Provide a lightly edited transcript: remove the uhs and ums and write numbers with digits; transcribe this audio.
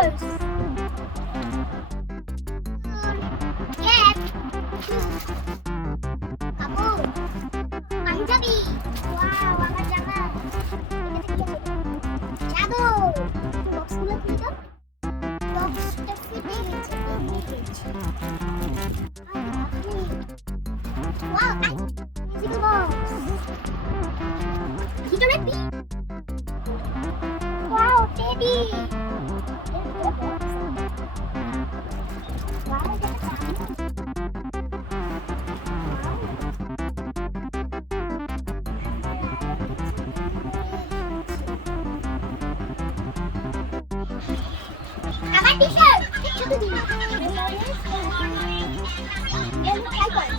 purse. Yes. Kapoor. Punjabi. Wow, আমার জামা। এটা কি আছে? জাদু। বক্সগুলো খুলে দাও। বক্সটা ফেটে গেছে। Wow, musical box. ভিতরে কি? Wow, teddy. Wow, এটা চামচ। আমার টি-শার্ট শুধু দিন। এর ট্রাই করেন।